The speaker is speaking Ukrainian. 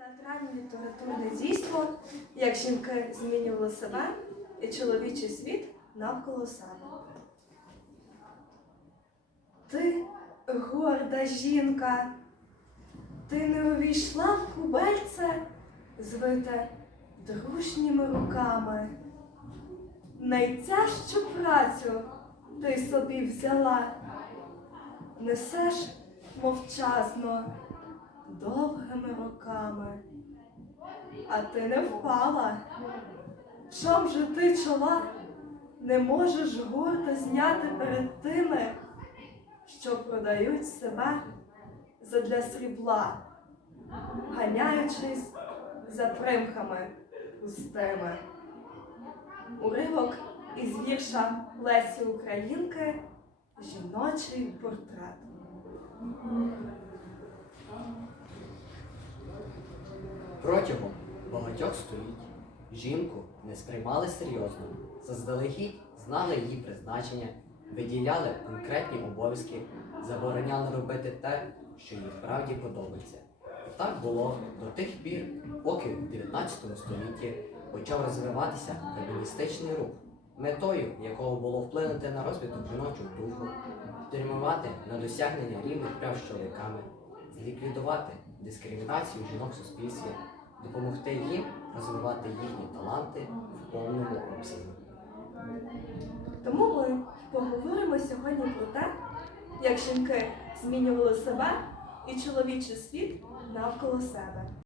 Театральне літературне дійство, як жінки змінювали себе і чоловічий світ навколо себе. Ти горда жінка, ти не увійшла в кубельце, звите дружніми руками. Найтяжчу працю ти собі взяла, несеш мовчазно довгими роками. А ти не впала. Чом же ти чола не можеш гордо зняти перед тими, що продають себе задля срібла, ганяючись за примхами пустими. Уривок із вірша Лесі Українки Жіночий портрет. Протягом багатьох століть жінку не сприймали серйозно, заздалегідь знали її призначення, виділяли конкретні обов'язки, забороняли робити те, що їй справді подобається. Так було до тих пір, поки в 19 столітті почав розвиватися феміністичний рух, метою якого було вплинути на розвиток жіночого духу, підтримувати на досягнення рівних прав з чоловіками, зліквідувати дискримінацію жінок в суспільстві, допомогти їм розвивати їхні таланти в повному обсязі. Тому ми поговоримо сьогодні про те, як жінки змінювали себе і чоловічий світ навколо себе.